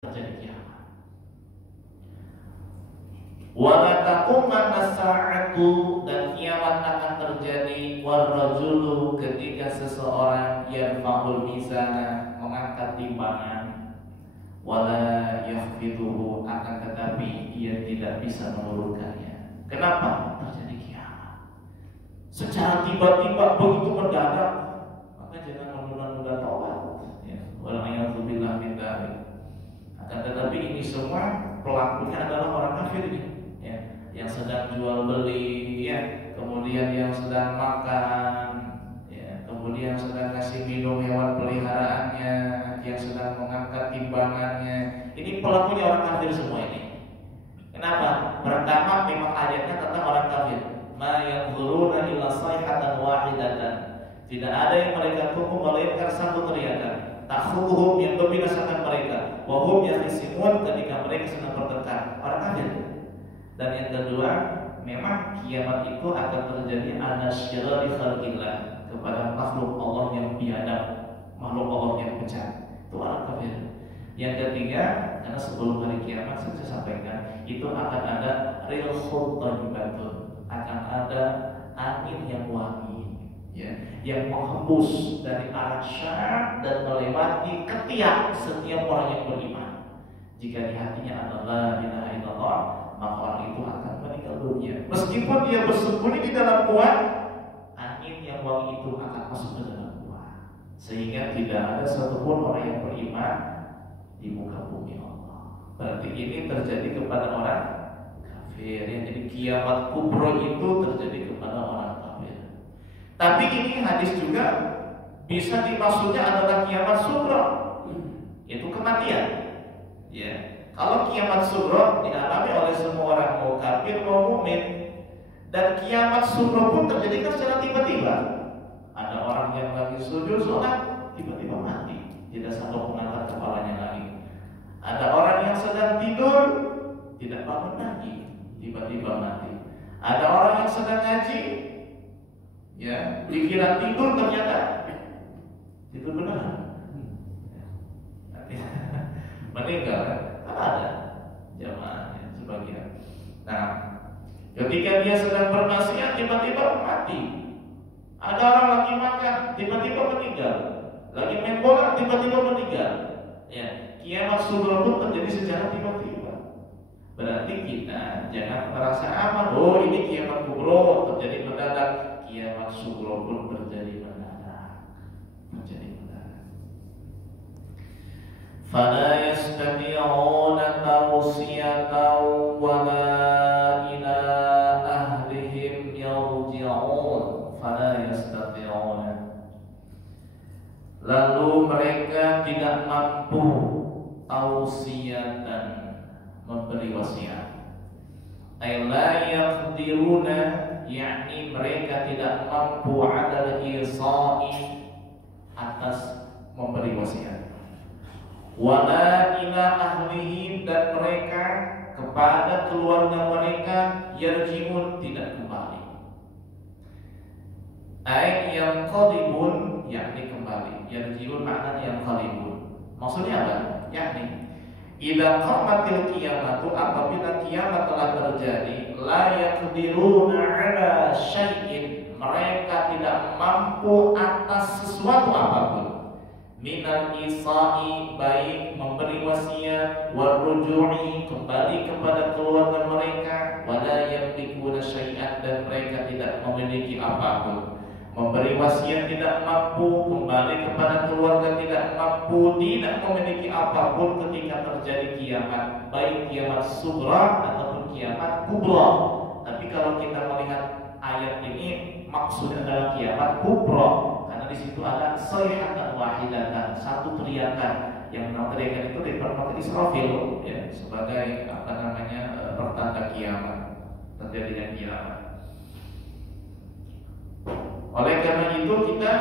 terjadi kiamat. Wa la taqumanna as-sa'atu, dan kiamat akan terjadi warrajulu ketika seseorang yarfa'ul mizana, mengangkat timbangan, wala yahfiduhu, akan tetapi ia tidak bisa menurunkannya. Kenapa? Terjadi kiamat secara tiba-tiba, begitu mendadak. Maka jangan menunda-nunda taubat, ya. Wala'iyadzubillah min dzalik. Akan tetapi ini semua pelakunya adalah orang kafir ini, ya, yang sedang jual beli, ya, kemudian yang sedang makan, ya, kemudian sedang kasih minum hewan peliharaannya, yang sedang mengangkat timbangannya. Ini pelakunya orang kafir semua ini. Kenapa? Pertama, memang ayatnya tentang orang kafir. Ma yanzuruna illa sayhatan wahidatan. Tidak ada yang mereka tunggu melainkan satu teriakan. Takhuhum, yang membinasakan mereka. Wahum yakhisimun, ketika mereka sedang bertengkar. Orang kafir. Dan yang kedua, memang kiamat itu akan terjadi ala syirari khalqillah, kepada makhluk Allah yang biadab, makhluk Allah yang bejat. Itu orang kafir. Yang ketiga, karena sebelum hari kiamat saya sampaikan, itu akan ada ril khutbah, akan ada angin yang wangi, ya, yang menghembus dari arah Syam dan melewati ketiak setiap orang yang beriman. Jika di hatinya adalah la ilaha illallah, maka orang itu akan meninggal dunia. Meskipun dia bersembunyi di dalam gua, angin yang wangi itu akan masuk ke dalam gua, sehingga tidak ada satupun orang yang beriman di muka bumi Allah. Berarti ini terjadi kepada orang kafir. Jadi kiamat kubro itu terjadi kepada orang kafir. Tapi ini hadis juga bisa dimaksudnya adalah kiamat sugro, itu kematian. Ya, kalau kiamat sugro dialami oleh semua orang, mau kafir mau mukmin. Dan kiamat sugro pun terjadi kan secara tiba-tiba. Ada orang yang lagi sujud sholat, tiba-tiba mati, tidak sanggup mengangkat kepalanya lagi. Ada orang yang sedang tidur, tidak bangun lagi, tiba-tiba mati. Ada orang yang sedang ngaji, ya, dikira tidur ternyata itu benar, meninggal. Kan ada jamaahnya sebagian. Nah, ketika dia sedang bermaksiat, tiba-tiba mati. Ada orang lagi makan, tiba-tiba meninggal. Lagi main bola, tiba-tiba meninggal. Ya, kiamat sugro pun terjadi secara tiba-tiba. Berarti kita jangan merasa aman. Oh, ini kiamat kubro terjadi mendadak. Kiamat sugro pun terjadi mendadak. Fala yastati'una tawsiyatan wala ila ahlihim yarji'un. Fala yastati'una, lalu mereka tidak mampu tausiatan, memberi wasiat. Ay la yaqdiruna, yakni mereka tidak mampu adal ihsa'i, atas memberi wasiat. Wala ila ahlihim, dan mereka kepada keluarga mereka yarji'un, tidak kembali. Ay yang qalibun, yakni kembali. Yarji'un maknanya yang qalibun. Maksudnya apa? Yakni idza qamatil qiyamatu, apabila kiamat telah terjadi, la yaqdiruna ala syai'in, mereka tidak mampu atas sesuatu apapun. Minal isa'i, baik memberi wasiat, warruju'i, kembali kepada keluarga mereka, wala yamlikuna syai'an, dan mereka tidak memiliki apapun. Memberi wasiat tidak mampu, kembali kepada keluarga tidak mampu, tidak memiliki apapun ketika terjadi kiamat, baik kiamat sughra ataupun kiamat kubra. Tapi kalau kita melihat ayat ini, maksudnya adalah kiamat kubra, karena di situ ada sayhatan wahidatan, satu teriakan, yang nama teriakan itu dipakai Israfil, ya, sebagai pertanda kiamat, terjadinya kiamat. Oleh karena itu kita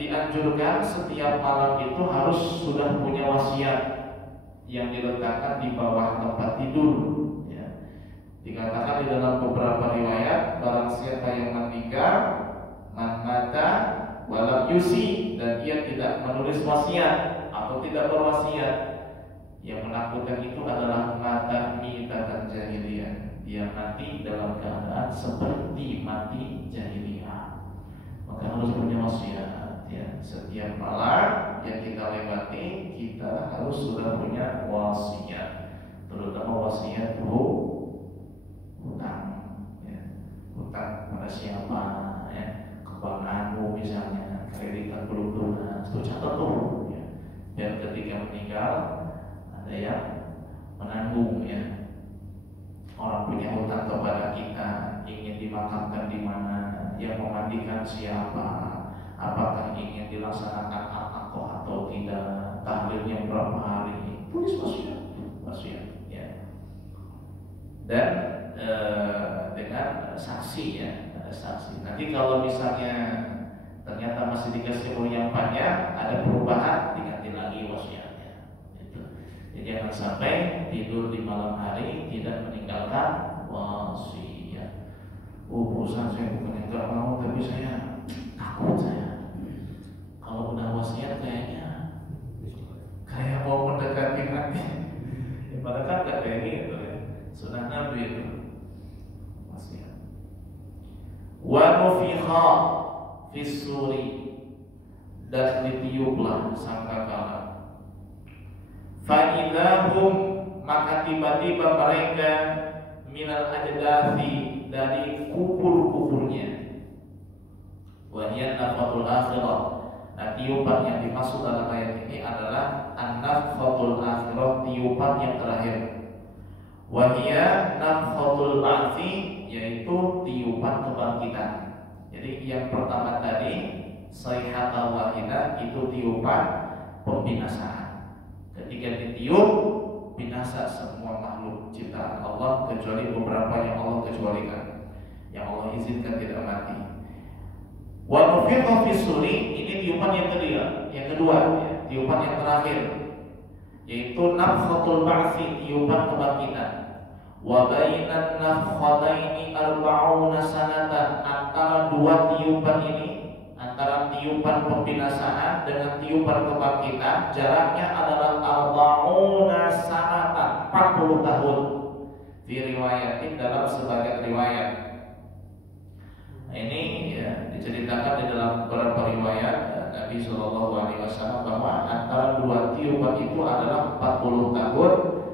dianjurkan setiap malam itu harus sudah punya wasiat yang diletakkan di bawah tempat tidur, ya. Dikatakan di dalam beberapa riwayat, barang siapa yang meninggal, man mata walam yusi, dan ia tidak menulis wasiat atau tidak berwasiat, Yang menakutkan itu adalah mata mitatan jahiliyah, yang mati dalam keadaan seperti mati jahiliyah. Maka harus punya wasiat ya. Setiap malam yang kita lewati, kita harus sudah punya wasiat, terutama wasiat hutang ya. Hutang pada siapa ya, ke bank anu misalnya, kreditan belum lunas, itu catat tuh ya. Biar ketika meninggal ada yang menanggung ya. Orang punya hutang kepada kita, ingin dimakamkan di mana, yang memandikan siapa, apakah ingin dilaksanakan akad atau tidak, tahlilnya berapa hari, tulis wasiat ya. Dan dengan saksi ya, ada saksi. Nanti kalau misalnya ternyata masih dikasih umur yang panjang, ada perubahan, diganti lagi wasiatnya. Gitu. Jadi jangan sampai tidur di malam hari tidak meninggalkan wasiat. Urusan saya bukan yang gak mau, tapi saya takut saya. Kalau udah wasiat kayaknya kayak mau mendekati mati. Padahal kan gak kayak gitu ya. Sunnah Nabi itu wasiat. Wa nufikha fis suri, dan ditiuplah sangkakala. Fa idahum, maka tiba-tiba mereka minal ajdathi, dari kubur-kuburnya. Wahiyat nafatul akhirah. Nah, tiupan yang dimaksud dalam ayat ini adalah an-nafatul akhirah, tiupan yang terakhir. Wahiyat nafatul ba'thi, yaitu tiupan kebangkitan. Jadi yang pertama tadi sayhata wahidah, itu tiupan pembinasaan. Ketika ditiup, binasa semua makhluk ciptaan Allah kecuali beberapa yang Allah kecualikan, yang Allah izinkan tidak mati. Wa nufikha fis suri, ini tiupan yang kedua, ya, tiupan yang terakhir, yaitu nafkhatul ba'tsi, tiupan kebangkitan. Wa bainan nafkhataini arba'una sanatan, antara dua tiupan ini, antara tiupan pembinasaan dengan tiupan kebangkitan, jaraknya adalah arba'una sanatan, 40 tahun. Di riwayatin, dalam sebagian riwayat. Nah, ini ya diceritakan di dalam beberapa riwayat Nabi SAW bahwa antara dua tiupan itu adalah 40 tahun,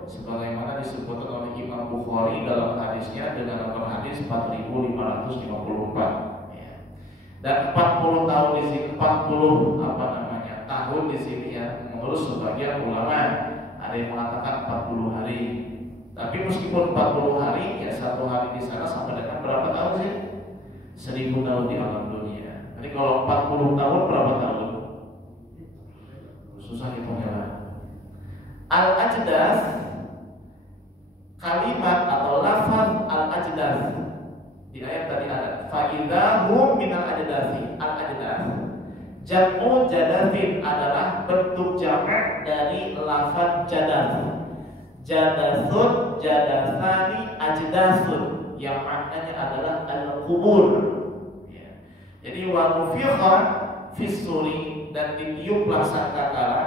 sebagaimana disebutkan oleh Imam Bukhari dalam hadisnya dengan nomor hadis 4554. Dan 40 tahun di sini, 40 tahun di sini ya, menurut sebagian ulama ada yang mengatakan 40 hari. Tapi meskipun 40 hari, ya satu hari di sana sama dengan berapa tahun sih? 1000 tahun di alam dunia. Jadi kalau 40 tahun berapa tahun? Susah hitungnya. Al-ajdath, kalimat atau lafaz al-ajdath di ayat tadi ada fa'idahum minal ajdathi. Al-ajdath jam'u jadathin adalah bentuk jamak dari lafaz jadath. Jadathun, jadathani, ajdathun, yang maknanya adalah al-qubur ya. Jadi wa nufikha fis suri, dan ditiuplah sangkakala,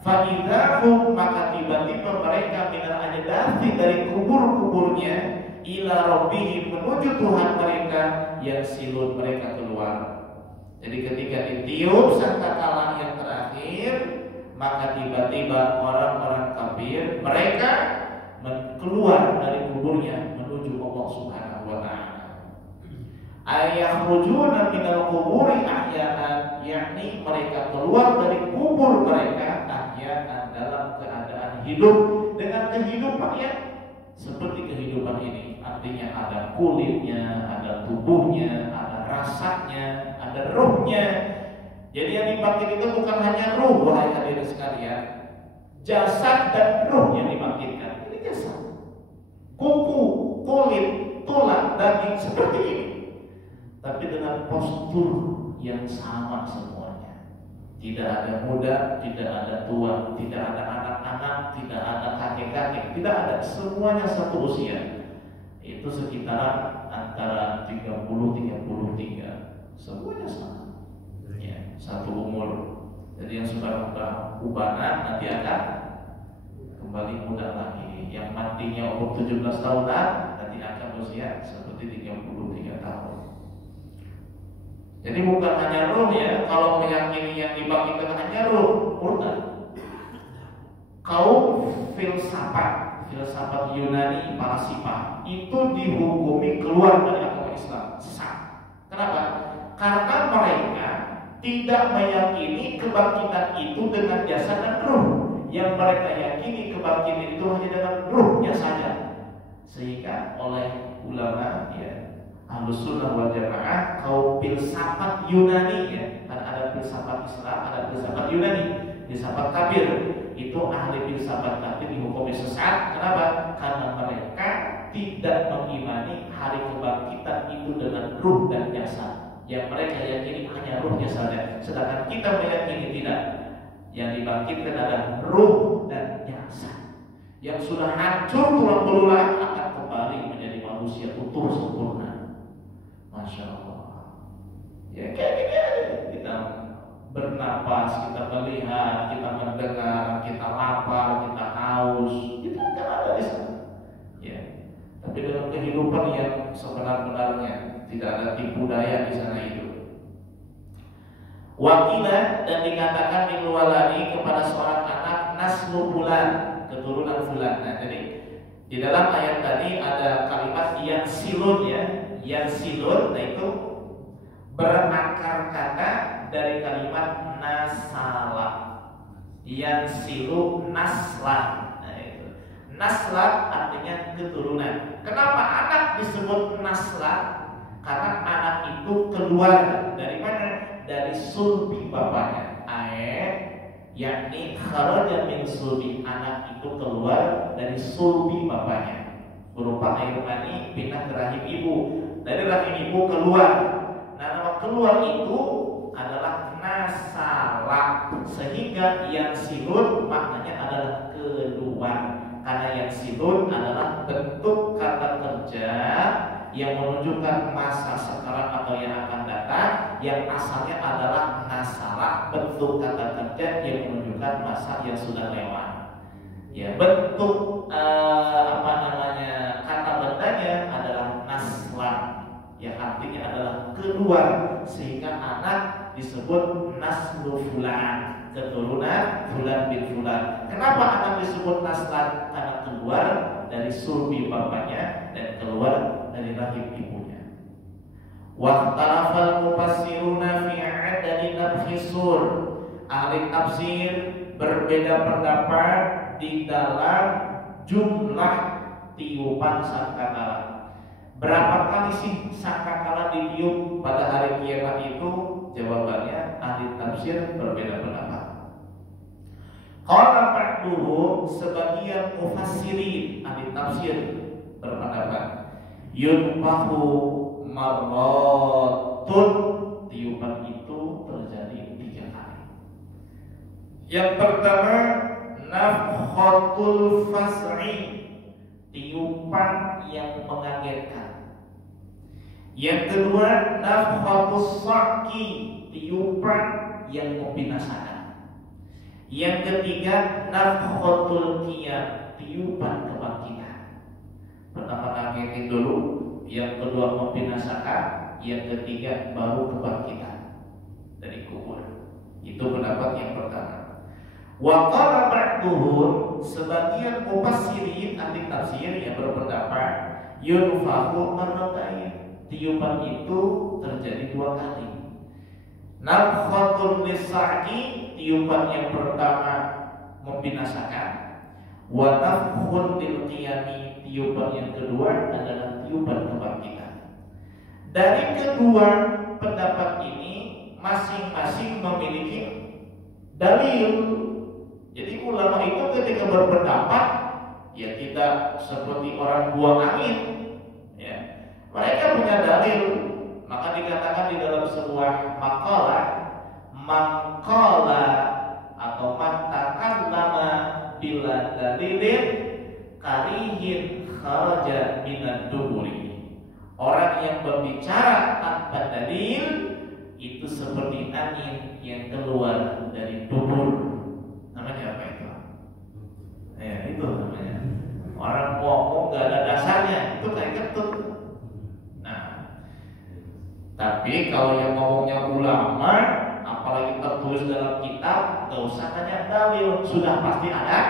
fa'idahum, maka tiba-tiba mereka minal ajdathi, dari kubur-kuburnya, ila rabbihim, menuju Tuhan mereka, yang silun, mereka keluar. Jadi ketika ditiup sangkakala yang terakhir, maka tiba-tiba orang-orang kafir mereka keluar dari kuburnya menuju Allah Subhanahu wa taala. Ayakhrujuna minal quburi ahya'an, yakni mereka keluar dari kubur mereka ahya'an, dalam keadaan hidup, dengan kehidupan yang seperti kehidupan ini. Artinya ada kulitnya, ada tubuhnya, ada rasanya, ada ruhnya. Jadi yang dibangkit itu bukan hanya ruh, wahai hadirin sekalian, jasad dan ruh yang dibangkitkan. Ini jasad, kuku, kulit, tulang, daging seperti ini, tapi dengan postur yang sama semuanya. Tidak ada muda, tidak ada tua, tidak ada anak-anak, tidak ada kakek-kakek, tidak ada, semuanya satu usia. Itu sekitaran antara 30-33, semuanya sama ya, satu umur. Jadi yang sudah ubanan nanti akan kembali muda lagi. Yang matinya umur 17 tahunan nanti akan usia seperti 33 tahun. Jadi bukan hanya ruh ya, kalau meyakini yang dibangkitkan hanya ruh, murtad. Kaum filsafat Yunani, Parasipa itu dihukumi keluar dari agama Islam, sesat. Kenapa? Karena mereka tidak meyakini kebangkitan itu dengan jasad dan ruh. Yang mereka yakini kebangkitan itu hanya dengan ruhnya saja. Sehingga oleh ulama ya, Ahlus Sunnah wal Jamaah, kaum filsafat Yunani ya, kan ada filsafat Islam, ada filsafat Yunani, filsafat kafir. Itu ahli filsafat kafir dihukumi sesat. Kenapa? Karena mereka tidak mengimani hari kebangkitan itu dengan ruh dan jasad. Yang mereka yakini hanya ruhnya saja, sedangkan kita meyakini tidak. Yang dibangkitkan adalah ruh dan jasad. Yang sudah hancur tulang belulang akan kembali menjadi manusia utuh sempurna. Masya Allah. Ya kayak gini aja. Kita bernapas, kita melihat, kita mendengar, kita lapar, kita haus, kita akan ada di sana. Ya. Tapi dalam kehidupan yang sebenar-benarnya tidak ada tipu daya di sana itu. Wakila dan dikatakan dilualani kepada seorang anak naslu fulan, keturunan fulan. Nah, jadi di dalam ayat tadi ada kalimat yang silun ya, yang silun, nah itu berakar kata dari kalimat nasala, yang silu naslan. Nah, itu naslan artinya keturunan. Kenapa anak disebut naslan? Karena anak itu keluar dari mana? Dari sulbi bapaknya. Yakni kharaja min sulbi, anak itu keluar dari sulbi bapaknya berupa air mani pindah ke rahim ibu. Dari rahim ibu keluar. Nah, nama keluar itu adalah nasala, sehingga yang silun maknanya adalah keluar. Karena yang silun adalah bentuk kata kerja yang menunjukkan masa sekarang atau yang akan datang, yang asalnya adalah nasala, bentuk kata kerja yang menunjukkan masa yang sudah lewat. Ya, bentuk kata bendanya adalah naslan, yang artinya adalah keluar, sehingga anak disebut naslu fulan, keturunan fulan bin fulan. Kenapa anak disebut naslan? Karena keluar dari sulbi bapaknya dan keluar dari rahim ibunya. Waqtalafal mufassiruna fi 'adadi nafsur. Ahli tafsir berbeda pendapat di dalam jumlah tiupan sangkakala. Berapa kali sih sangkakala ditiup pada hari kiamat itu? Jawabannya ahli tafsir berbeda pendapat. Qala ba'duhum, sebagian mufassirin ahli tafsir berpendapat yunfahu marratun, tiupan itu terjadi 3 kali. Yang pertama nafkhatul fas'i, tiupan yang mengagetkan. Yang kedua nafkhatus sa'ki, tiupan yang membinasakan. Yang ketiga nafkhatul qiyam, tiupan kebangkitan. Pertama ngagetin dulu, yang kedua membinasakan, yang ketiga baru kebangkitan dari kubur. Itu pendapat yang pertama. Wa qala ba'duhum, sebagian mufassirin ahli tafsir yang berpendapat yunfahu marratain, tiupan itu terjadi 2 kali. Nafkhatul lisa'ki, tiupan yang pertama membinasakan. Wa nafkhatul qiyami, tiupan yang kedua adalah tiupan kebangkitan. Dari kedua pendapat ini masing-masing memiliki dalil. Jadi ulama itu ketika berpendapat ya tidak seperti orang buang angin ya. Mereka punya dalil. Maka dikatakan di dalam sebuah makalah, maqala atau takallama bila dalilin karihin kharaja minad duburi. Orang yang berbicara tanpa dalil itu seperti angin yang keluar dari dubur. Namanya apa itu? Ya, itu itu kayak ketut. Nah, tapi kalau yang ngomongnya ulama, apalagi tertulis dalam kitab, gak usah tanya dalil, sudah pasti ada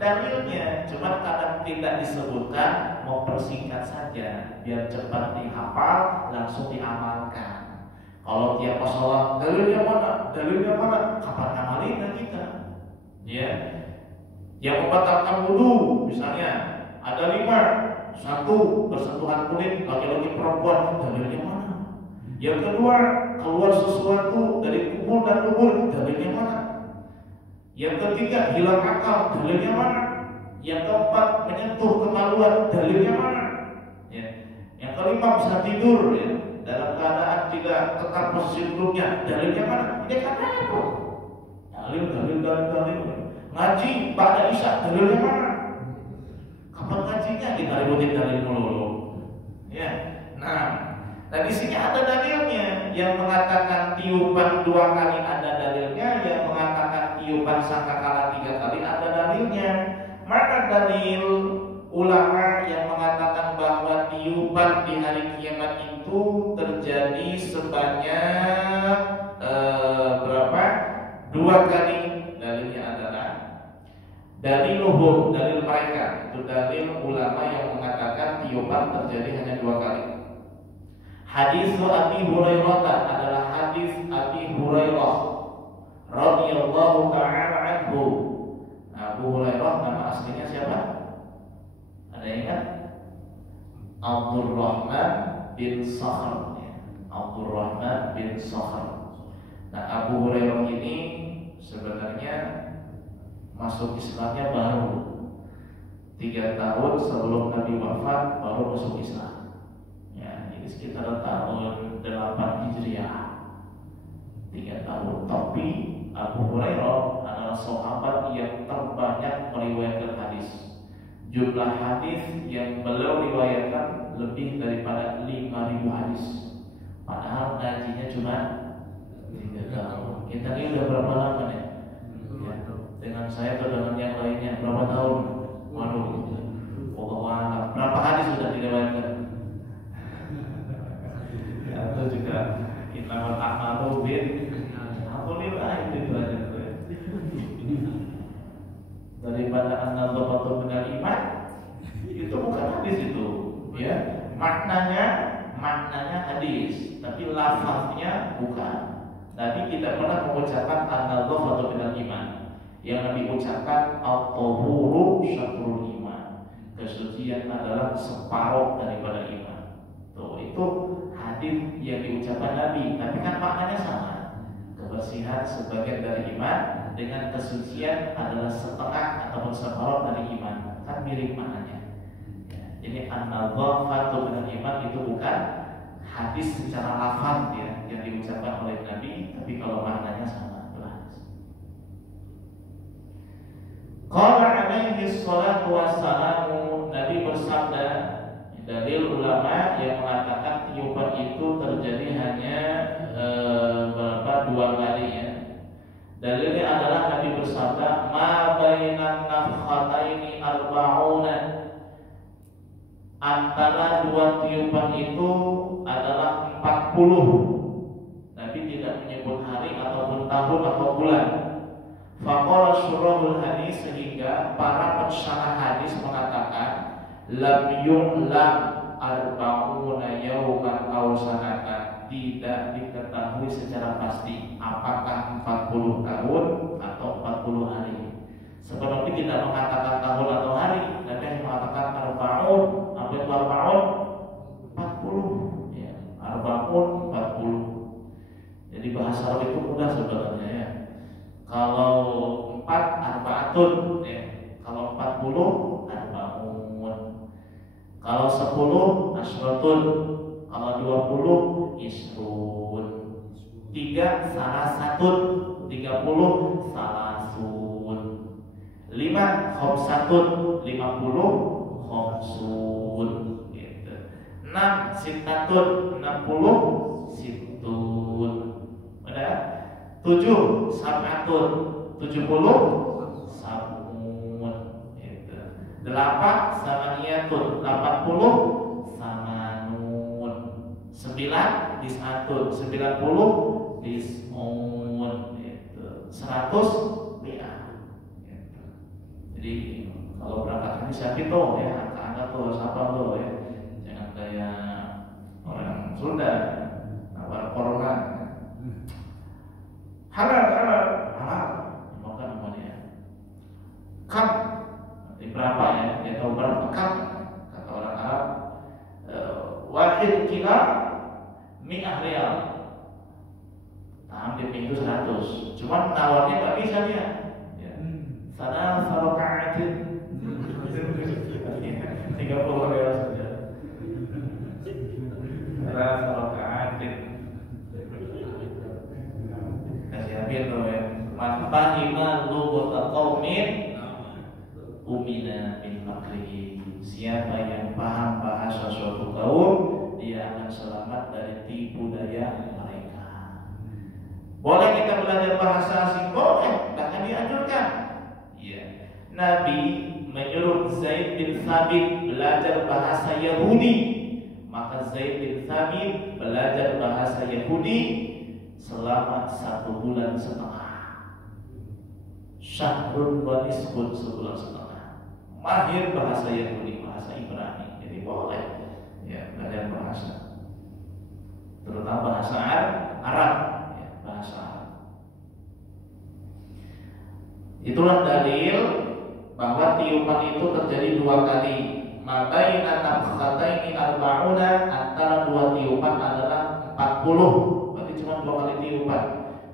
dalilnya. Cuma kadang tidak disebutkan, mau persingkat saja biar cepat dihafal, langsung diamalkan. Kalau tiap masalah dalilnya mana, kapan ngamalin kita? Ya, yang membatalkan wudu misalnya ada 5. 1, bersentuhan kulit laki-laki perempuan, dalilnya mana? Yang kedua, keluar sesuatu dari kubur dan kubur, dalilnya mana? Yang ketiga, hilang akal, dalilnya mana? Yang keempat, menyentuh kemaluan, dalilnya mana? Ya. Yang kelima, bisa tidur ya, dalam keadaan tidak tetap posisi duduknya, dalilnya mana? Ini kata apa? Dalil. Ngaji pada isya, dalilnya mana? Kapan ngajinya? Kita ributin dalil mulu. Ya. Nah, di sini ada dalilnya yang mengatakan tiupan 2 kali ada dalilnya, yang mengatakan tiupan sangkakala 3 kali ada dalilnya. Mana dalil ulama yang mengatakan bahwa tiupan di hari kiamat itu terjadi sebanyak berapa? 2 kali. Dalilnya adalah daliluhum, dalil mereka. Itu dalil ulama yang mengatakan tiupan terjadi hanya 2 kali. Hadis Abi Hurairah adalah hadis Abi Hurairah radhiyallahu ta'ala anhu. Abu Hurairah nama aslinya siapa? Ada yang ingat? Abdurrahman bin Sakhr. Abdurrahman bin Sakhr. Nah, Abu Hurairah ini sebenarnya masuk Islamnya baru 3 tahun sebelum Nabi wafat baru masuk Islam. Sekitar tahun 8 Hijriah, 3 tahun. Tapi Abu Hurairah adalah sahabat yang terbanyak meriwayatkan hadis. Jumlah hadis yang beliau riwayatkan lebih daripada 5.000 hadis. Padahal ngajinya cuma 3 tahun. Kita ini udah berapa lama nih? Ya, dengan saya atau dengan yang lainnya berapa tahun? Waduh, Allah, berapa hadis sudah diriwayatkan? Atau juga innamal a'malu alhamdulillah itu aja daripada an-nadhafatu minal iman, itu bukan hadis itu ya, maknanya hadis tapi lafaznya bukan. Nabi tidak pernah mengucapkan an-nadhafatu minal iman. Yang Nabi ucapkan at-tahuru syatrul iman, kesucian adalah separuh daripada iman. Tuh, itu hadis yang diucapkan Nabi, tapi kan maknanya sama. Kebersihan sebagian dari iman dengan kesucian adalah setengah ataupun separuh dari iman, kan mirip maknanya. Ya, jadi an-nadhafatu minal iman itu bukan hadis secara lafaz ya yang diucapkan oleh Nabi, tapi kalau maknanya sama itu hadis. Qala alaihi salatu wassalamu, Nabi bersabda, dalil ulama yang mengatakan tiupan itu terjadi hanya berapa 2 kali ya. Dalilnya adalah Nabi bersabda, ma bainan nafkhataini arba'una, antara 2 tiupan itu adalah 40. Nabi tidak menyebut hari ataupun tahun atau bulan. Faqala syurahul hadis, sehingga para pensyarah hadis mengatakan lam yu'lam arba'una yawman aw sanatan, tidak diketahui secara pasti apakah 40 tahun atau 40 hari. Sebenarnya tidak mengatakan tahun atau hari, tapi hanya mengatakan arba'un, apa itu arba'un? 40 ya, arba'un 40. Jadi bahasa Arab itu mudah sebenarnya ya. Kalau 4 arba'atun ya, kalau 40 kalau 10 asratun, kalau 20 isrun, 3 salasatun, 30 salasun, 5 khomsatun, 50 khomsun gitu. 6 sittatun, 60 sittun. Udah? 7 sab'atun, 70 sab'un gitu. 8 samaniyatun, 80 9 disatun, 90 dismun gitu. 100 mi'ah gitu. Jadi kalau berangkat haji siapa tuh ya, angka tuh siapa tuh ya, jangan kayak orang Sunda apa corona halal maka namanya kam berapa ya, dia tahu berapa kam kata orang Arab, wahid kila mi'ah rial. Nah, dia pintu 100. Cuman nawarnya nggak bisa dia. Ya. Sana sarokaatin 30 rial saja. Sana sarokaatin. Kasih tuh ya. Mafahima lughata qaumin umina min makrihi. Siapa yang paham bahasa suatu kaum, dia akan selamat dari tipu daya mereka. Boleh kita belajar bahasa asing? Boleh, bahkan dianjurkan. Ya. Nabi menyuruh Zaid bin Thabit belajar bahasa Yahudi. Maka Zaid bin Thabit belajar bahasa Yahudi selama 1 bulan setengah. Syahrun wa nisfun, sebulan setengah. Mahir bahasa Yahudi, bahasa Ibrani. Jadi boleh ya belajar bahasa, terutama bahasa Arab ya, bahasa Arab. Itulah dalil bahwa tiupan itu terjadi 2 kali. Mabaina nafkhataini arba'una, antara 2 tiupan adalah 40. Berarti cuma 2 kali tiupan.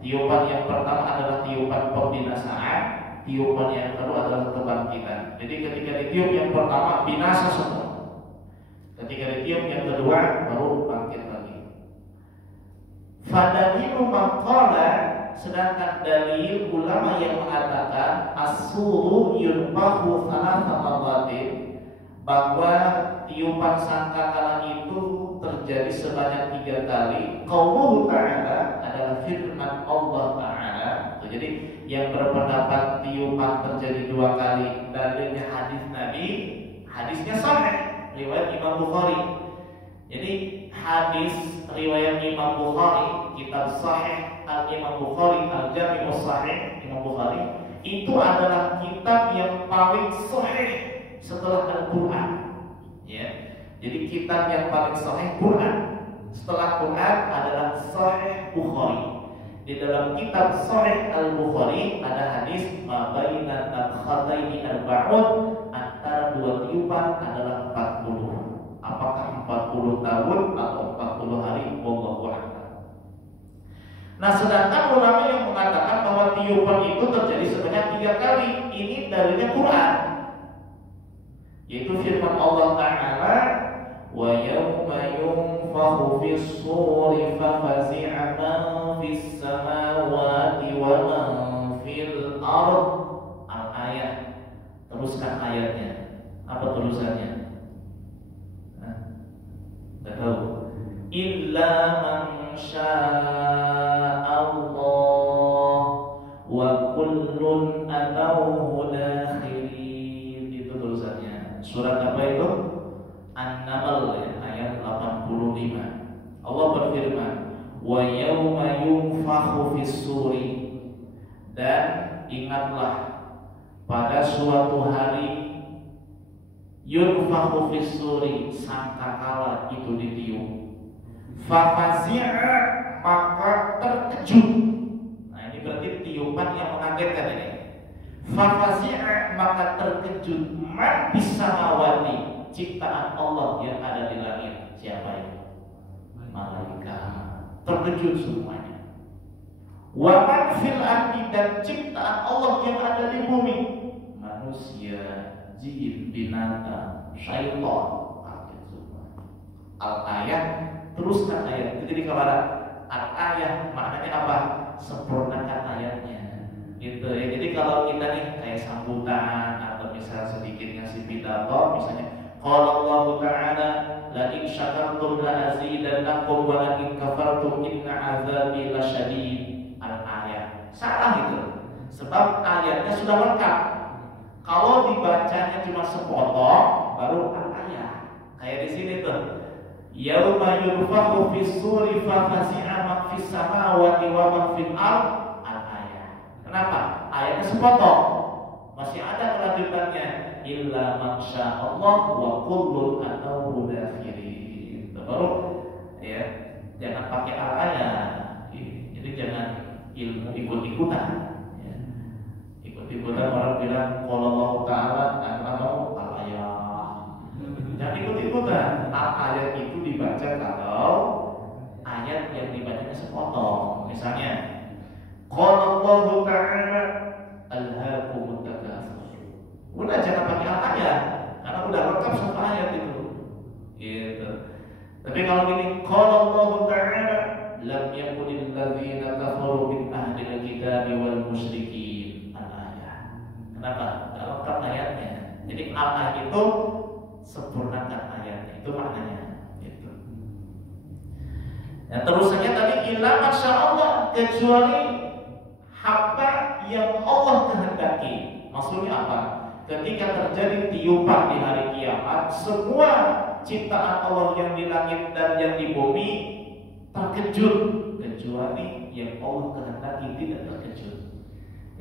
Tiupan yang pertama adalah tiupan pembinasaan, tiupan yang kedua adalah kebangkitan. Jadi ketika ditiup yang pertama binasa semua, ketika ditiup yang kedua baru bangkit lagi. Fadalilu maqala, sedangkan dalil ulama yang mengatakan as-suru yunfahu thalatha marratin, bahwa tiupan sangkakala itu terjadi sebanyak 3 kali. Qauluhu ta'ala adalah firman Allah Ta'ala. Jadi yang berpendapat tiupan terjadi 2 kali, dalilnya hadis Nabi, hadisnya sahih, riwayat Imam Bukhari. Jadi hadis riwayat Imam Bukhari, kitab sahih Al-Imam Bukhari, Al-Jami'us Sahih Imam Bukhari, itu adalah kitab yang paling sahih setelah Al-Quran ya. Jadi kitab yang paling sahih Quran, setelah Quran adalah Sahih Bukhari. Di dalam kitab Sahih Al-Bukhari ada hadis mabaina nafkhataini arba'un, antara 2 tiupan adalah 40. Apakah 40 tahun atau 40 hari? Wallahu a'lam. Nah, sedangkan ulama yang mengatakan bahwa tiupan itu terjadi sebanyak 3 kali, ini dalilnya Quran, yaitu firman Allah Ta'ala, wa yawma yunfakhu fis-suri fafazi'a man fis samawati wa man fil ard. Al-ayat. Teruskan ayatnya. Apa tulisannya? Enggak tahu. Illa man syaa Allah wa kullun atawhu dakhirin. Itu tulisannya. Surat apa itu? An-Naml ya, ayat 85. Allah berfirman, wa yawma yunfakhu fis-suri, dan ingatlah pada suatu hari yunfakhu fis-suri, sangkakala itu ditiup, fafazi'a, maka terkejut. Nah, ini berarti tiupan yang mengagetkan ini. Fafazi'a, maka terkejut, man bis samawati, ciptaan Allah yang ada di langit. Siapa itu? Malaikat. Terkejut semuanya. Wa man fil ardi, dan ciptaan Allah yang ada di bumi. Manusia, jin, binatang, syaitan, kaget semua. Al-ayat, teruskan ayat. Jadi kalau ada al-ayat maknanya apa? Sempurnakan ayatnya. Gitu ya. Jadi kalau kita nih kayak sambutan atau misalnya sedikit ngasih pidato, misalnya qala Allah Ta'ala la in syakartum la azidannakum wa la in kafartum inna azabi lasyadid. Al-ayat. Salah itu. Sebab ayatnya sudah lengkap. Kalau dibacanya cuma sepotong baru al-ayat. Kayak di sini tuh. Yauma yunfakhu fis suri fa fazi'a man fis samawati wa man fil ard al-ayat. Kenapa? Ayatnya sepotong. Masih ada kelanjutannya. Illa man sya'allah wa kullun atau dakhirin. Baru ya, jangan pakai al-ayat. Jadi jangan ilmu ikut-ikutan. Ya. Ikut-ikutan orang bilang kalau Allah Ta'ala mau al-ayat. Jangan ikut-ikutan. Ayat itu dibaca kalau ayat yang dibacanya sepotong. Misalnya, qala Allah Ta'ala alhaakumut takatsur. Udah jangan pakai ayat, karena udah lengkap satu ayat itu. Gitu. Tapi kalau gini, qala Allah Ta'ala lam yakunil ladzina kafaru min ahlil kitabi wal musyrikin. Al-ayat. Kenapa? Enggak lengkap ayatnya. Jadi ayat itu sempurnakan ayatnya, itu maknanya. Gitu. Dan terusannya tadi illa masyaallah, kecuali hamba yang Allah kehendaki. Maksudnya apa? Ketika terjadi tiupan di hari kiamat, semua ciptaan Allah yang di langit dan yang di bumi terkejut, kecuali yang Allah kehendaki tidak terkejut.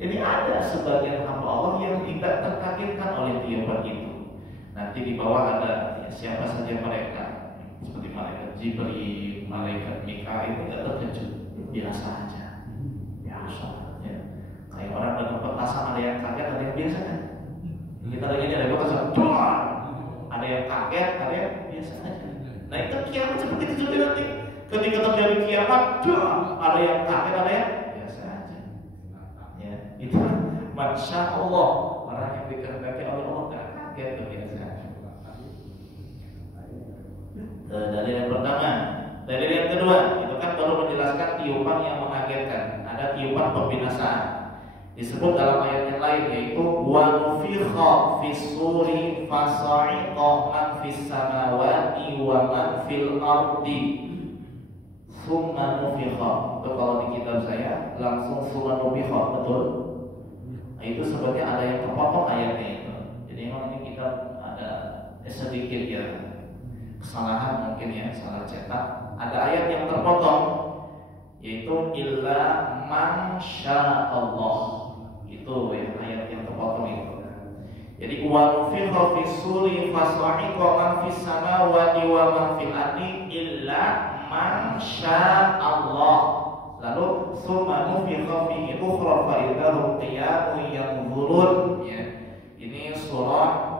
Jadi ada sebagian hamba Allah yang tidak terkagetkan oleh tiupan itu. Nanti di bawah ada ya, siapa saja mereka, seperti malaikat Jibril, malaikat Mikail, itu tidak terkejut, biasa aja. Biasa ya. Kayak orang datang petasan, ada yang kaget, ada yang biasa kan. Kita lagi ada petasan, ada yang kaget, ada yang biasa aja. Nah itu kiamat seperti itu juga nanti. Ketika terjadi kiamat, ada yang kaget, ada yang biasa aja. Ya, itu masya Allah, orang yang dikehendaki oleh Allah tidak kaget, biasa. Dalil yang pertama. Dalil yang kedua, itu kan baru menjelaskan tiupan yang mengagetkan. Ada tiupan pembinasaan. Disebut dalam ayat yang lain, yaitu wa nufikha fis suri fasa'iqa man fis samawati wa man fil ardi summa nufikha. Itu kalau di kitab saya langsung summa nufikha, betul? Nah, itu sebabnya ada yang kepotong ayatnya itu. Jadi memang ini kitab ada sedikit ya kesalahan, mungkin ya salah cetak. Ada ayat yang terpotong, yaitu illa man sya'allah. Itu ya ayat yang terpotong itu. Jadi wa nufikha fis suri fasa'iqa man fis samawati wa man fil ardi illa man sya'allah. Lalu summa nufikha fihi ukhra fa idza qiyamun yanzurun. Ya. Ini surah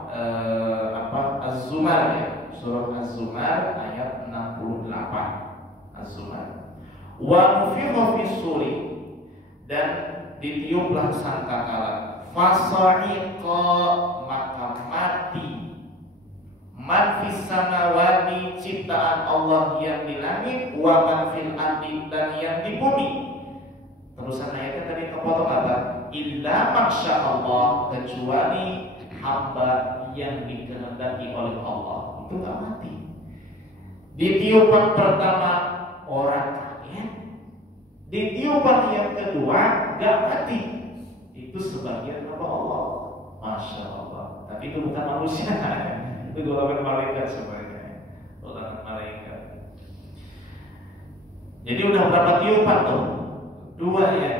Az-Zumar ya. Surah Az-Zumar ayat 68. Az-Zumar. Wa nufikha fis suri, dan ditiuplah sangkakala, fasa'iqa maka mati, man fis samawati ciptaan Allah yang di langit, wa man fil ardi dan yang di bumi. Terusan ayatnya tadi kepotong apa? Illa maksya Allah, kecuali hamba yang dikehendaki oleh Allah itu tak mati. Di tiupan pertama orang kaget, di tiupan yang kedua gak mati. Itu sebagian hamba Allah, masya Allah. Tapi itu bukan manusia, itu golongan malaikat sebenarnya, golongan malaikat. Jadi udah berapa tiupan tuh? Dua ya,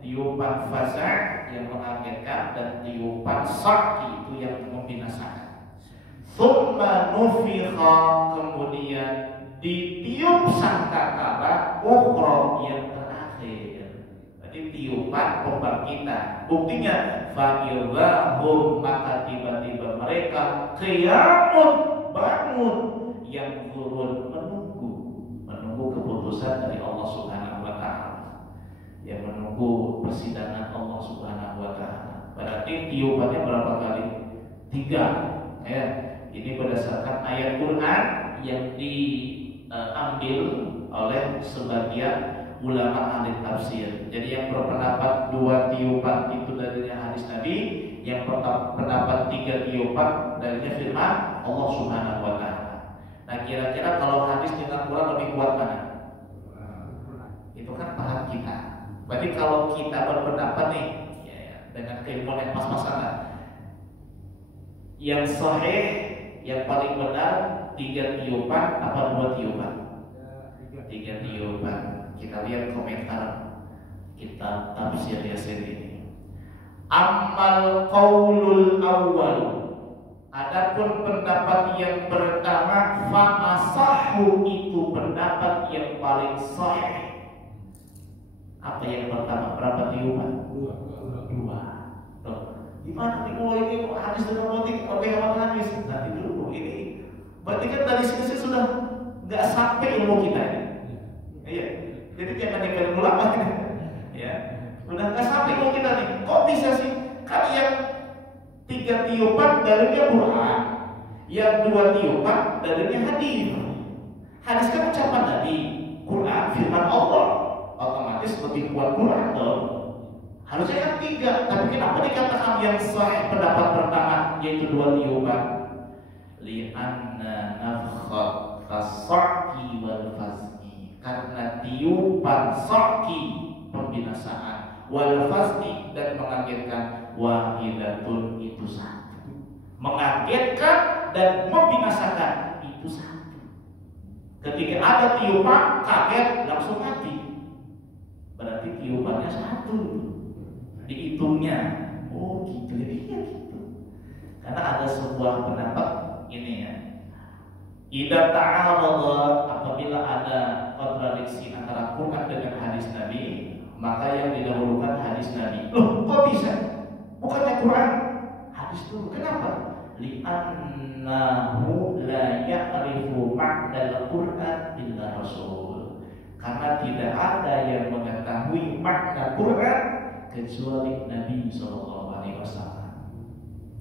tiupan fasa' yang mengagetkan dan tiupan sakti itu yang membinasakan. Tsumma nufikha, kemudian ditiup sangkakala ukhra yang terakhir. Jadi tiupan pembangkitan. Buktinya fa'idhahum, maka tiba-tiba mereka qiyamun, bangun, yang turun menunggu keputusan dari Allah Subhanahu wa taala. Yang menunggu persidangan Allah Subhanahu wa taala. Berarti tiupannya berapa kali? 3. Ya. Ini berdasarkan ayat Quran yang diambil oleh sebagian ulama ahli tafsir. Jadi yang berpendapat 2 tiupan itu darinya hadis Nabi, yang pendapat 3 tiupan darinya firman Allah Subhanahu wa taala. Nah, kira-kira kalau hadis dengan Quran lebih kuat mana? Itu kan paham kita. Berarti kalau kita berpendapat nih, ya, dengan keilmuan yang pas-pasan, yang sahih Yang paling benar 3 tiupan apa 2 tiupan? 3 tiupan. Kita lihat komentar kitab tafsir Yasin ini. Ammal qaulul awal, adapun pendapat yang pertama, fa asahhu, itu pendapat yang paling sahih. Apa yang pertama? Berapa tiupan? 2. Gimana nih? Oh ini hadis dengan motif lewat hadis. Nanti dulu ini. Berarti kan dari sini sudah nggak sampai ilmu kita ini. Iya. Jadi jangan dikira ulama ini. Ya. Udah nggak sampai ilmu kita nih. Kok bisa sih? Kan yang 3 tiupan dalilnya Quran, yang 2 tiupan dalilnya hadis. Hadis kan ucapan Nabi, Quran firman Allah. Otomatis lebih kuat Quran dong. Harusnya kan 3, tapi kenapa dikatakan yang sahih pendapat pertama yaitu 2 tiupan? Li'anna nafkhat as-sa'ki wal fazni, karena tiupan sa'ki pembinasaan, wal fazni dan mengagetkan, wahidatun itu satu. Mengagetkan dan membinasakan itu satu. Ketika ada tiupan kaget langsung mati, berarti tiupannya satu. Dihitungnya, oh gitu, ya gitu. Karena ada sebuah pendapat ini ya, idza ta'arada, apabila ada kontradiksi antara Quran dengan hadis Nabi, maka yang didahulukan hadis Nabi. Loh, kok bisa? Bukannya Quran, hadis dulu. Kenapa? Li'annahu la ya'rifu ma'nal Quran illa Rasul. Karena tidak ada yang mengetahui makna Quran kecuali Nabi SAW.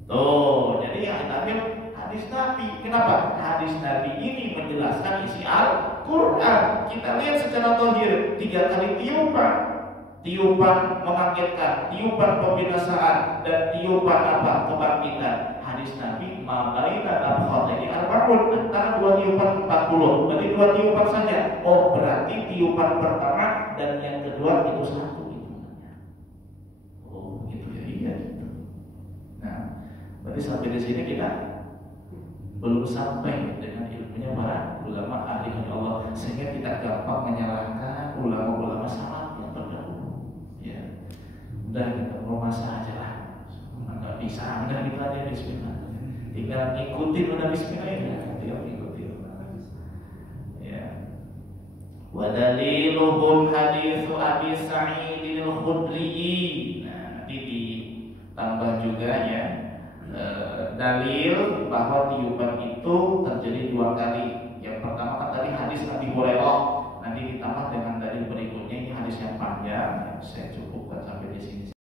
Tuh, jadi yang diambil hadis Nabi. Kenapa? Hadis Nabi ini menjelaskan isi Al-Quran. Kita lihat secara zahir 3 kali tiupan. Tiupan mengagetkan, tiupan pembinasaan, dan tiupan apa? Kebangkitan. Hadis Nabi mabaina nafkhat, ini arba'un, antara 2 tiupan 40. Berarti 2 tiupan saja. Oh, berarti tiupan pertama dan yang kedua itu satu. Berarti sampai di sini kita belum sampai dengan ilmunya para ulama ahli Allah, sehingga kita gampang menyalahkan ulama-ulama salaf yang terdahulu. Ya, udah kita mau masa aja lah, nggak bisa, udah kita aja Bismillah, tinggal ngikutin udah Bismillah ya, tinggal ngikutin. Ya. Wa daliluhum haditsu Abi Sa'id al-Khudri. Nah, nanti ditambah juga ya. Dalil bahwa tiupan itu terjadi 2 kali. Yang pertama kan tadi hadis Nabi Hurairah, nanti ditambah dengan dalil berikutnya, ini hadis yang panjang, saya coba